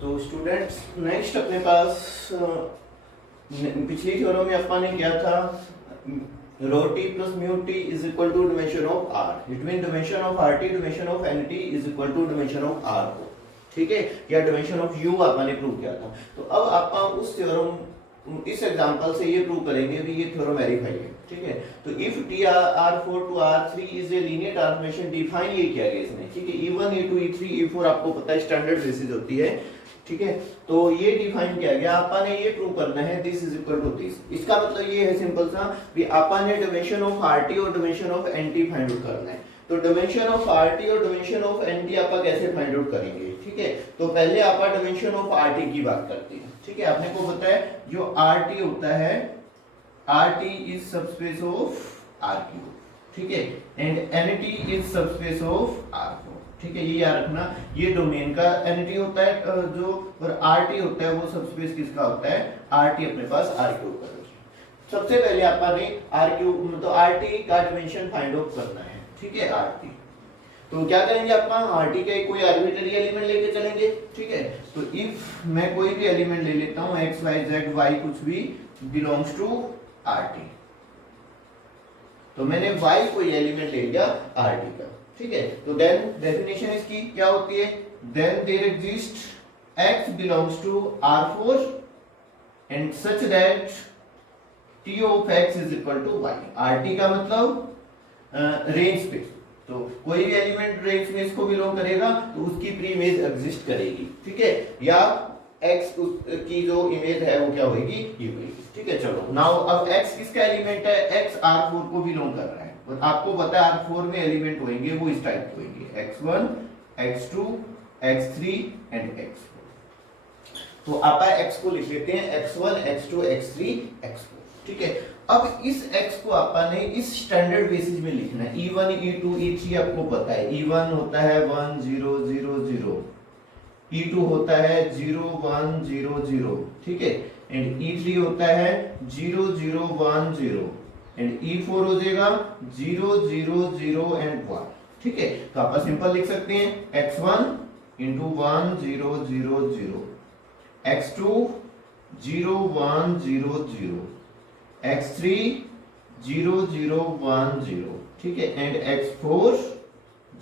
तो students next अपने पास पिछली थ्योरम में अपन ने क्या था, rho T plus mu T is equal to dimension of R, it mean dimension of R T dimension of N T is equal to dimension of R को, ठीक है, या डिमेंशन ऑफ यू अपन ने prove किया था। तो अब अपन उस थ्योरम इस एग्जांपल से ये प्रूव करेंगे भी ये थ्योरम वेरीफाई है, ठीक है। तो if T R four to R three is a linear transformation define ये किया गया इसमें, ठीक है। E1 E2 E3 E4 आपको पता है स्टैंडर्ड बेसिस होती है, ठीक है। तो ये डिफाइन किया गया, आपने ये प्रूव करना है this is equal to this. इसका मतलब ये है सिंपल सा भी आपने डिमेंशन ऑफ आरटी और dimension of N T find out करना है। तो डिमेंशन ऑफ आरटी और डिमेंशन ऑफ एनटी आप कैसे फाइंड आउट करेंगे, ठीक है। तो पहले आप डिमेंशन ऑफ आरटी की बात करते हैं, ठीक है। आपने को पता है जो आरटी होता है, RT is subspace of RQ, ठीक है, and NT is subspace of आर4, ठीक है। ये याद रखना, ये डोमेन का एनटी होता है जो, और आरटी होता है वो सबस्पेस किसका होता है, आरटी अपने पास आरक्यू का। सबसे पहले आपने आरक्यू मतलब आरटी का डिमेंशन फाइंड आउट करना है, ठीक है, आरटी। तो क्या करेंगे अपन, आरटी का कोई आर्बिट्ररी एलिमेंट लेके चलेंगे, ठीक है। तो इफ मैं कोई भी एलिमेंट ले लेता हूं x y z y कुछ भी बिलोंग्स टू आरटी, तो मैंने y कोई एलिमेंट ले लिया आरटी का, ठीक है। तो देन डेफिनेशन इसकी क्या होती है, then there exist x belongs to R4 and such that t of x is equal to y। rt का मतलब रेंज स्पेस, तो कोई भी एलिमेंट रेंज में इसको बिलोंग करेगा तो उसकी प्री इमेज एग्जिस्ट करेगी, ठीक है, या x की जो इमेज है वो क्या होगी, ये होगी, ठीक है। चलो नाउ अब x किसका एलिमेंट है, x R4 को बिलोंग कर रहा है, और आपको पता है R4 में एलिमेंट होंगे वो इस टाइप के होंगे x1 x2 x3 and x4। तो आप x को लिख लेते हैं x1 x2 x3 x4, ठीक है। अब इस x को आपने इस स्टैंडर्ड बेसिस में लिखना है। E1 E2 E3 आपको पता है, E1 होता है 1 0 0 0, E2 होता है 0 1 0 0, ठीक है, एंड E3 होता है 0 0 1 0, एंड E4 हो जाएगा 0 0 0 एंड 1, ठीक है। तो आप सिंपल लिख सकते हैं x1 into 1 0 0 0, x2 0 1 0 0, x3 0 0 1 0, ठीक है, एंड x4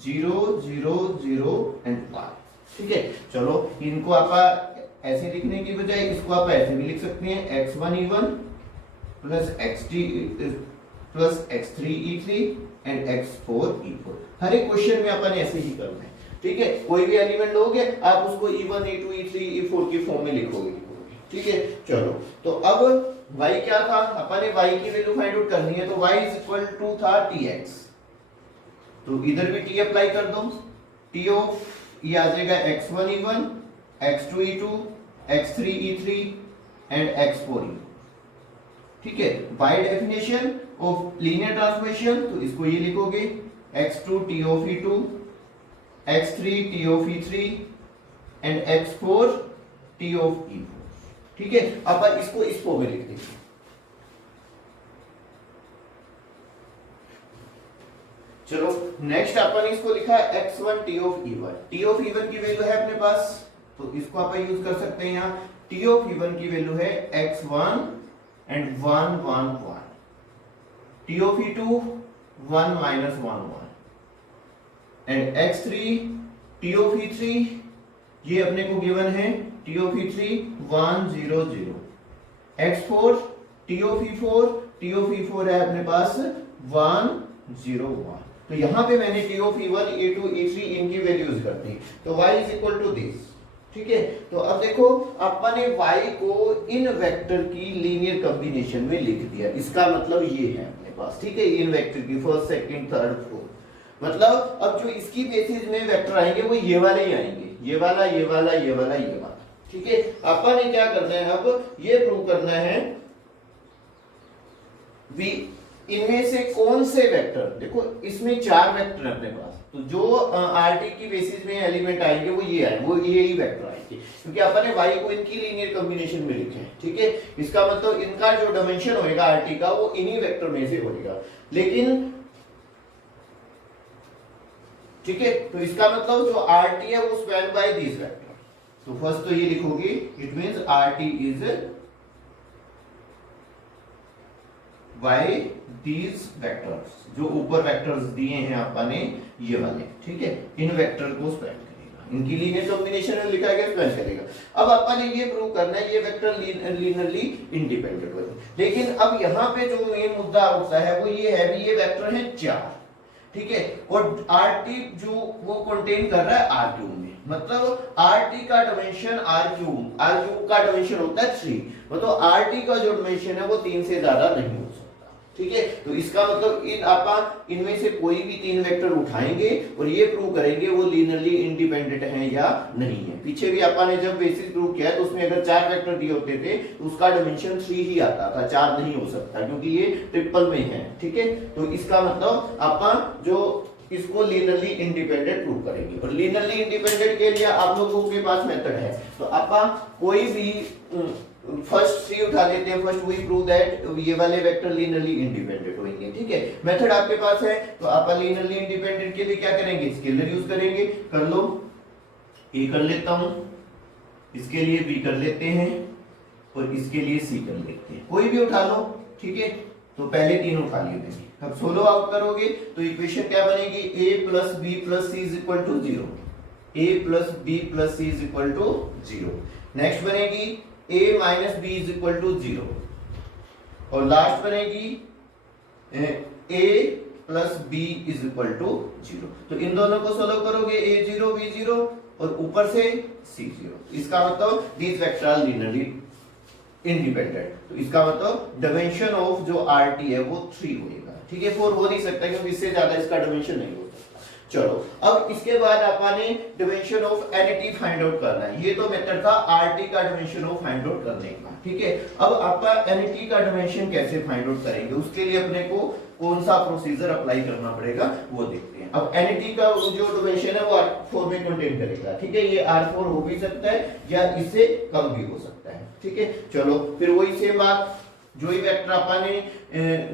0 0 0 एंड 1, ठीक है। चलो इनको आप ऐसे लिखने की बजाय इसको आप ऐसे भी लिख सकते हैं x1 E1 plus x3 E3 and x4 E4। हर एक क्वेश्चन में अपन ऐसे ही करना है, ठीक है। कोई भी एलिमेंट लोगे आप उसको E1 E2 E3 E4 की फॉर्म में लिखोगे, ठीक है। चलो तो अब y क्या था, अपन ने y की वैल्यू फाइंड आउट करनी है, तो y इज इक्वल टू था tx, तो इधर भी t अप्लाई कर दो, t ऑफ ये आ जाएगा x1 E1 x2 E2 x3 E3 and x4 E4, ठीक है। By definition of linear transformation तो इसको ये लिखोगे x2 t of E2 x3 t of E3 and x4 t of E4, ठीक है। अब इसको इस फॉर्म में लिख देंगे। चलो नेक्स्ट अपन इसको लिखा है x1 t of E1, t of E1 की वैल्यू है अपने पास, तो इसको आप यूज कर सकते हैं यहाँ। t ऑफ E1 की वैल्यू है x1 and 1 1 1, t of E2 1 minus 1 1, and x3 t of E3 ये अपने को गिवन है t of E3 1 0 0, x4 t of E4 है अपने पास 1 0 1। तो यहाँ पे मैंने t of E1 E2 E3 इनकी वैल्यूज कर दी, तो y is equal to this, ठीक है। तो अब देखो अपन ने y को इन वेक्टर की लीनियर कॉम्बिनेशन में लिख दिया, इसका मतलब ये है अपने पास, ठीक है, इन वेक्टर की फर्स्ट सेकंड थर्ड फोर्थ, मतलब अब जो इसकी बेसिस में वेक्टर आएंगे वो ये वाले ही आएंगे, ये वाला ये वाला ये वाला ये वाला, ठीक है। अपन ने क्या करना है, अब ये प्रूव करना है भी इनमें से कौन से वेक्टर, देखो इसमें 4 वेक्टर है अपने पास, तो जो आरटी की बेसिस में एलिमेंट आएंगे वो ये आएंगे, वो ये ही वेक्टर आएंगे, क्योंकि अपन ने y को इनकी लीनियर कॉम्बिनेशन में लिखे हैं, ठीक है। इसका मतलब इनका जो डायमेंशन होएगा आरटी का वो इन्हीं वेक्टर में से होएगा, लेकिन ठीक है। तो इसका मतलब जो आरटी है वो स्पैन बाय दिस वेक्टर, तो फर्स्ट तो ये लिखोगे, it means RT is by these vectors, जो ऊपर वेक्टर्स दिए हैं आपने ये वाले, ठीक है, इन वेक्टर को स्पेंड करेगा, इनकी लीनियर कॉम्बिनेशन में लिखा गया स्पेंड करेगा। अब आपने ये प्रूव करना है ये वेक्टर लीनियरली इंडिपेंडेंट होते हैं। लेकिन अब यहाँ पे जो मेन मुद्दा उठता है वो ये है भी ये वेक्टर है 4, ठीक है, और RT जो वो कंटेन कर रहा है R3 में, मतलब RT का डायमेंशन R3 का डायमेंशन होता है 3, मतलब RT का जो डायमेंशन है वो 3 से ज्यादा नहीं हो सकता, ठीक है। तो इसका मतलब इनमें से कोई भी 3 वेक्टर उठाएंगे और ये प्रूव करेंगे वो लीनियरली इंडिपेंडेंट हैं या नहीं है। पीछे भी आपने जब बेसिस प्रूव किया तो उसमें अगर 4 वेक्टर दिए होते थे तो उसका डायमेंशन 3 ही आता था, 4 नहीं हो सकता, क्योंकि ये ट्रिपल में है, ठीक है। तो इसका मतलब आप जो इसको लीनियरली इंडिपेंडेंट प्रूव करेंगे, और लीनियरली इंडिपेंडेंट के लिए आप लोगों के पास मेथड है। तो आप कोई भी फर्स्ट 3 उठा लेते हैं, फर्स्ट वी प्रूव दैट ये वाले वेक्टर लीनियरली इंडिपेंडेंट होंगे, ठीक है। मेथड आपके पास है, तो आप लीनियरली इंडिपेंडेंट के लिए क्या करेंगे, स्केलर यूज करेंगे। कर लो, ए कर लेता हूं, इसके लिए बी कर लेते हैं, और इसके लिए सी कर लेते हैं, कोई भी उठा लो, ठीक है। तो पहले 3 उठा लिए थे, अब सोलो आउट करोगे तो इक्वेशन क्या बनेगी, a plus B plus C is equal to 0, a plus B plus C is equal to 0। Next बनेगी a minus B is equal to 0, और लास्ट बनेगी a plus B is equal to 0। तो इन दोनों को solve करोगे, a0 b0 और ऊपर से c0। इसका मतलब these vector are linearly independent. तो इसका मतलब डायमेंशन ऑफ जो RT है वो 3 होगा, ठीक है। 4 हो नहीं सकता क्योंकि इससे ज्यादा इसका डायमेंशन नहीं हो सकता। चलो, अब इसके बाद आपने dimension of NT find out करना है। ये तो मेथड था RT का डायमेंशन ऑफ फाइंड आउट करने का, ठीक है। अब आपका NT का डायमेंशन कैसे फाइंड आउट करेंगे, उसके लिए अपने को कौन सा प्रोसीजर अप्लाई करना पड़ेगा वो देखते हैं। अब NT का जो डायमेंशन है वो R4 में कंटेन करेगा, ठीक है। ये R4 हो भी सकता है या इससे कम भी हो सकता है, ठीक है। चलो, फिर वही सेम बात, जो ही वेक्टर आपने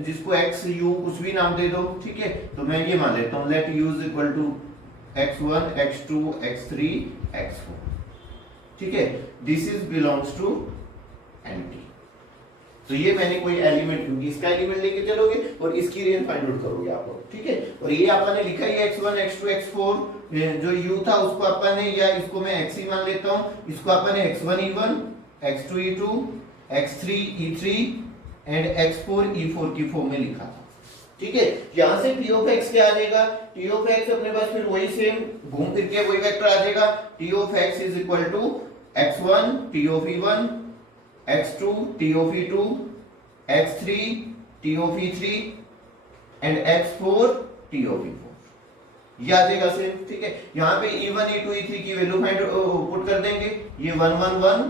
जिसको x u कुछ भी नाम दे दो, ठीक है। तो मैं ये मान लेता हूं, let u is equal to x1 x2 x3 x4, ठीक है। This is belongs to NT। तो ये मैंने कोई एलिमेंट, क्योंकि इसका एलिमेंट लेके चलोगे और इसकी रेंज फाइंड आउट करोगे आप लोग, ठीक है। और ये आपने लिखा है x1 x2 x4, जो u था उसको आपने, या इसको मैं x मान लेता हूं, इसको आपने x1 e1 x2 e2 x3 e3 and x4 e4 की फॉर्म में लिखा था, ठीक है। यहां से t ऑफ x क्या आ जाएगा, t ऑफ x अपने पास फिर वही सेम घूम फिर के वही वेक्टर आ जाएगा, t of x is equal to x1 t of e1 x2 t of e2 x3 t of e3 and x4 t of e4, ये आ जाएगा सेम, ठीक है। यहां पे e1 e2 e3 की वैल्यू फाइंड पुट कर देंगे, ये 1 1 1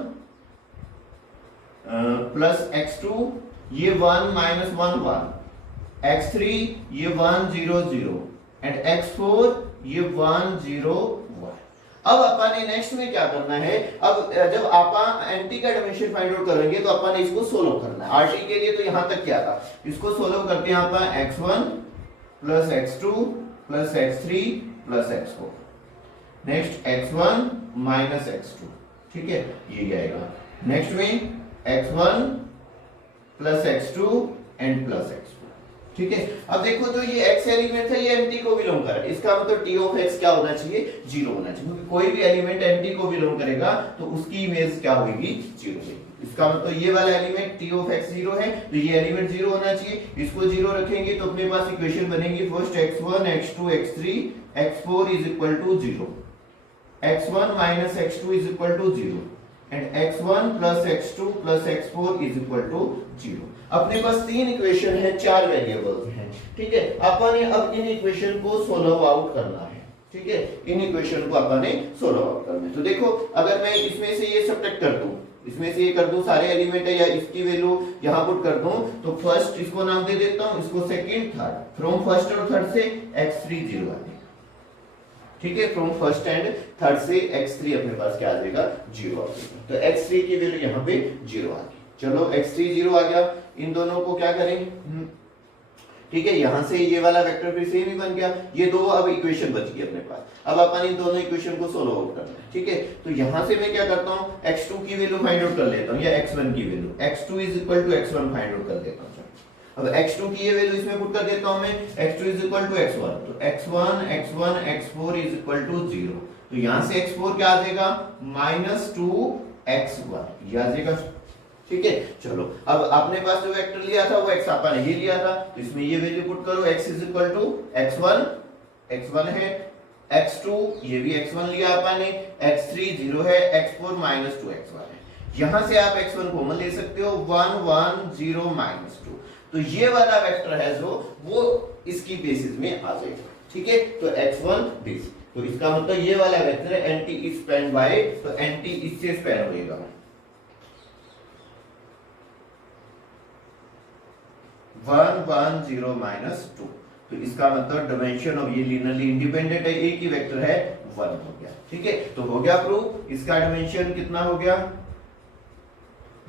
प्लस x2 ये 1 माइनस 1 1, x3 ये 1 0 0 एंड x4 ये 1 0 1। अब अपन नेक्स्ट में क्या करना है, अब जब आप NT का डायमेंशन फाइंड आउट करेंगे तो अपन इसको सोल्व करना है। RT के लिए तो यहां तक क्या था, इसको सोल्व करते हैं अपन x1 plus x2 plus x3 plus x4, next x1 minus x2, ठीक है, ये आएगा। नेक्स्ट में x1 plus x2 and plus x4, ठीक है। अब देखो जो ये x एलिमेंट है ये NT को बिलोंग कर रहा है, इसका मतलब t ऑफ x क्या होना चाहिए, 0 होना चाहिए, क्योंकि कोई भी एलिमेंट NT को बिलोंग करेगा तो उसकी इमेज क्या होगी, 0 होगी। इसका मतलब ये वाला एलिमेंट t ऑफ x 0 है तो ये एलिमेंट 0 होना चाहिए, इसको 0 रखेंगे तो अपने पास इक्वेशन बनेगी first x1 x2 x3 x4 is equal to 0, x1 minus x2 is equal to 0 and x1 plus x2 plus x4 is equal to 0। अपने पास 3 इक्वेशन है, 4 वेरिएबल्स हैं, ठीक है। अपने अब इन इक्वेशन को सोल्व आउट करना है, ठीक है। इन इक्वेशन को अपने सोल्व आउट करना है। तो देखो, अगर मैं इसमें से ये सब्ट्रैक्ट कर दूं, इसमें से ये कर दूं, सारे एलिमेंट है, या इसकी वैल्यू यहां पुट कर दूं, तो फर्स्ट इसको नाम दे देता हूं, इसको सेकंड थर्ड, फ्रॉम फर्स्ट और थर्ड से x3 0 आ जाएगा, ठीक है। फ्रॉम फर्स्ट एंड थर्ड से x3 अपने पास क्या आ जाएगा, 0 आ जाएगा। तो x3 की वैल्यू यहां पे 0 आ गई। चलो, x3 0 आ गया, इन दोनों को क्या करें, ठीक है, यहां से ये वाला वेक्टर फिर सेम ही बन गया, ये दो अब इक्वेशन बच गई अपने पास। अब अपन इन दोनों इक्वेशन को सोल्व आउट करना है। ठीक है, तो यहां से मैं क्या करता हूं, x2 की वैल्यू फाइंड आउट कर लेता हूं या x1 की value, x2 x1 find out कर देता हूं। अब x2 की ये वैल्यू इसमें पुट कर देता हूं मैं, x2 x1, तो x1 x1 x4 0। तो यहां से x4 क्या आ जाएगा, -2x1 ये आ जाएगा। ठीक है, चलो अब अपने पास जो वेक्टर लिया था वो x आपा ने ये लिया था, तो इसमें ये वैल्यू पुट करो, x x1 है, x2 ये भी x1 लिया आपा ने, x3 0 है, x4 -2x1 है। यहां से आप x1 कॉमन ले सकते हो, 1 1 0 -2, तो ये वाला वेक्टर है जो वो इसकी बेसिस में आ जाएगा। ठीक है, तो x1 बेस, तो इसका मतलब ये वाला वेक्टर है nt इज स्पैन बाय, तो nt इससे स्पैन होएगा 1 1 0 -2, तो इसका मतलब डायमेंशन ऑफ ये लीनियरली इंडिपेंडेंट है, एक ही वेक्टर है 1 हो गया। ठीक है, तो हो गया प्रूफ, इसका डायमेंशन कितना हो गया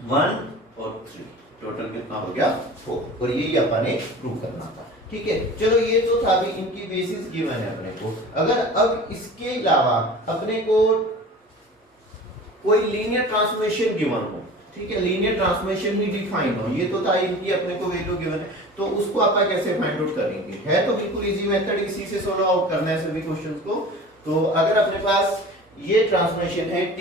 1 और 3, टोटल कितना हो गया 4, और यही अपन ने प्रूव करना था। ठीक है, चलो ये तो था भी इनकी बेसिस गिवन है अपने को। अगर अब इसके अलावा अपने को कोई लीनियर ट्रांसफॉर्मेशन गिवन हो, ठीक है, लीनियर ट्रांसफॉर्मेशन भी डिफाइन हो, ये तो था इनकी अपने को वैल्यू गिवन है, तो उसको आप कैसे फाइंड आउट करेंगे, है तो बिल्कुल इजी मेथड, इसी से सोल्व आउट करना है सभी क्वेश्चंस को। तो अगर अपने पास ये ट्रांसफॉर्मेशन है t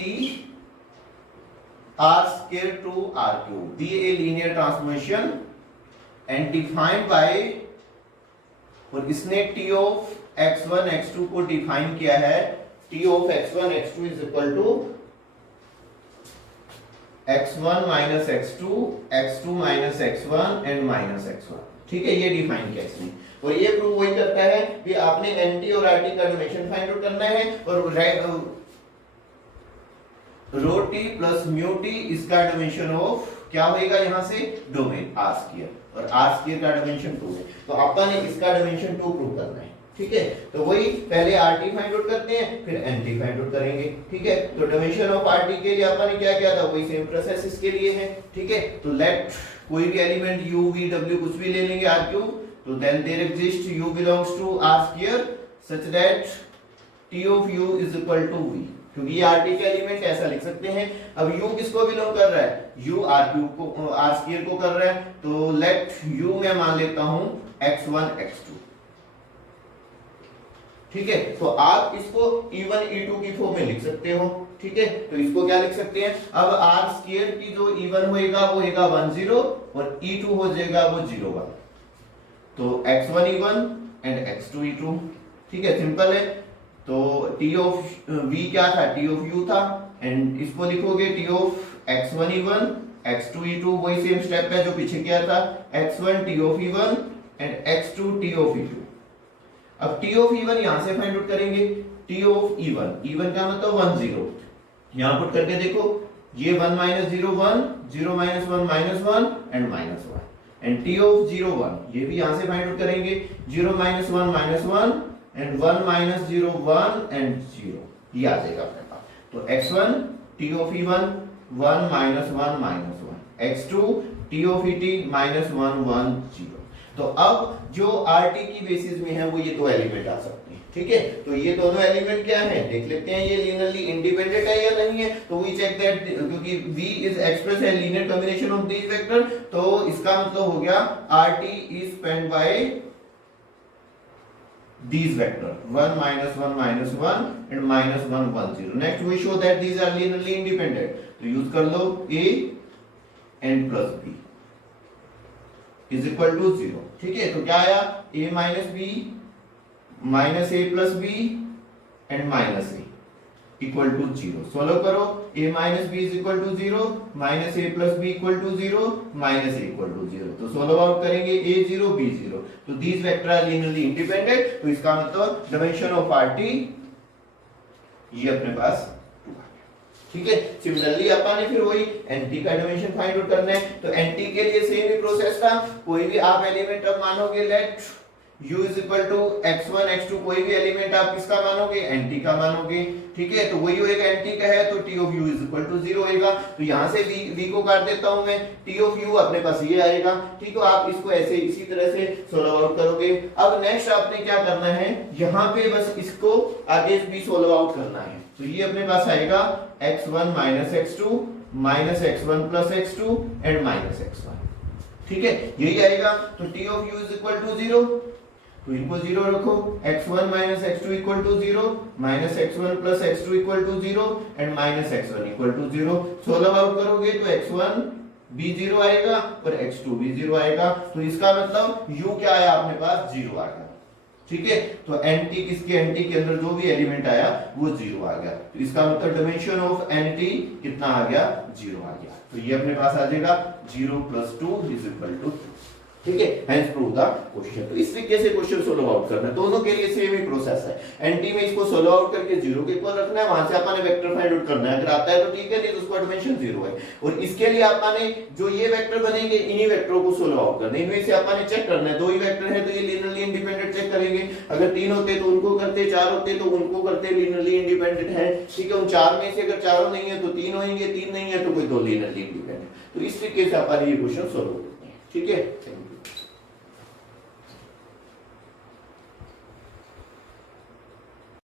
r² to r³ be a linear transformation and defined by, और इसने t of x1 x2 को डिफाइन किया है, t of x1 x2 is equal to x1 minus x2 x2 minus x1 and minus x1। ठीक है, ये define किया इसने, और ये प्रूव वही करता है कि आपने nt और rt का डायमेंशन फाइंड आउट करना है, और रो टी प्लस म्यू टी इसका डायमेंशन ऑफ क्या होएगा, यहां से डोमेन r², और r² का डायमेंशन 2 है, तो अपन ने इसका डायमेंशन 2 प्रूव करना है। ठीक है, तो वही पहले rt फाइंड आउट करते हैं, फिर nt फाइंड आउट करेंगे। ठीक है, तो डायमेंशन ऑफ rt के लिए अपन ने क्या किया था, वही सेम प्रोसेस इसके लिए है। ठीक है, तो लेट कोई भी एलिमेंट u v w कुछ भी ले लेंगे r3, तो then there exist u belongs to r² such that t of u is equal to v, क्योंकि ये rt के एलिमेंट ऐसा लिख सकते हैं। अब u किसको बिलोंग कर रहा है, u r³ को, r² को कर रहा है, तो लेट u मैं मान लेता हूं x1 x2। ठीक है, तो आप इसको e1 e2 की फॉर्म में लिख सकते हो। ठीक है, तो इसको क्या लिख सकते हैं, अब r² की जो e1 होएगा वो होएगा 1 0 और e2 हो जाएगा वो 0 1, तो x1 e1 and x2 e2। ठीक है, सिंपल है। तो t ऑफ v क्या था, t ऑफ u था, एंड इसको लिखोगे t of x1 e1 x2 e2, वही सेम स्टेप है जो पीछे किया था, x1 t of e1 and x2 t of e2। अब t ऑफ e1 यहां से फाइंड आउट करेंगे, t ऑफ e1 का मतलब 1 0, यहां पुट करके देखो, ये 1 0 1 0 1 -1 एंड -1, एंड t ऑफ 0 1 ये भी यहां से फाइंड आउट करेंगे, 0 1 -1 एंड 1 0 1 एंड 0, ये आ जाएगा अपने पास। तो x1 t of e1 1 -1 -1, x2 t of et -1 1 0। तो अब जो rt की बेसिस में है वो ये दो एलिमेंट आ सकते हैं। ठीक है, तो ये दोनों एलिमेंट क्या है देख लेते हैं, ये लीनियरली इंडिपेंडेंट है या नहीं है, तो वी चेक दैट, क्योंकि v इज एक्सप्रेस है linear combination of these vector, तो इसका मतलब हो गया rt is spanned by these vector 1 1 -1 and -1 1 0। next we show that these are linearly independent, तो यूज कर लो a n plus b is equal to 0। ठीक है, तो क्या आया, a minus b minus a plus b and minus a equal to 0। Solve करो, a minus b is equal to 0 minus a plus b equal to 0 minus a equal to 0, तो solve out करेंगे a 0 b 0, तो these vector are linearly independent, तो इसका मतलब dimension of rt ये अपने पास 2 आ गया। ठीक है, सिमिलरली अपन ने फिर वही nt का डायमेंशन फाइंड आउट करना है, तो nt के लिए सेम ही प्रोसेस था, कोई भी आप एलिमेंट अब मानोगे, let u is equal to x1 x2 कोई भी एलिमेंट आप किसका मानोगे, एंटी का मानोगे, ठीक है। तो वही होएगा एंटी का है तो t of u is equal to 0 होएगा। तो यहां से v को काट देता हूं मैं, t ऑफ u अपने पास ये आएगा, ठीक है। आप इसको ऐसे इसी तरह से सोल्व आउट करोगे। अब नेक्स्ट आपने क्या करना है, यहां पे बस इसको आगे भी सोल्व आउट करना है। तो ये अपने पास आएगा x1 minus x2 minus x1 plus x2 and minus x1, ठीक है, यही आएगा। तो t of u is equal to 0, तो इनको 0 रखो, x1 minus x2 equal to 0 minus x1 plus x2 equal to 0 and minus x1 equal to 0। Solve out करोगे तो x1 भी 0 आएगा और x2 भी 0 आएगा। तो इसका मतलब u क्या आया अपने पास, 0 आ गया, ठीक है। तो एंटी किसके, एंटी के अंदर जो भी एलिमेंट आया वो 0 आ गया। तो इसका मतलब डायमेंशन ऑफ एंटी कितना आ गया, 0 आ गया। तो ये अपने पास आ जाएगा 0 प्लस 2 इज इक्वल टू 2, ठीक है। Hence prove the question. तो इस तरीके से क्वेश्चन सोल्व आउट करना है, दोनों के लिए सेम ही प्रोसेस है। एंटी में इसको सोल्व आउट करके 0 के इक्वल रखना है, वहां से आपने वेक्टर फाइंड आउट करना है, अगर आता है तो ठीक है, नहीं तो उसका डायमेंशन 0 है। और इसके लिए आपने जो ये वेक्टर बनेंगे इन्हीं वेक्टरों को सोल्व आउट करना है, इनमें से आपने चेक करना है, 2 ही वेक्टर है तो ये लीनियरली इंडिपेंडेंट चेक करेंगे, अगर 3 होते तो उनको करते, 4 होते तो उनको करते, लीनियरली इंडिपेंडेंट है, ठीक है। उन 4 में से अगर चारों नहीं है तो 3 होंगे, 3 नहीं है तो कोई 2 लीनियरली इंडिपेंडेंट। तो इस तरीके से आपने ये क्वेश्चन सोल्व करते हैं, ठीक है। Thank you.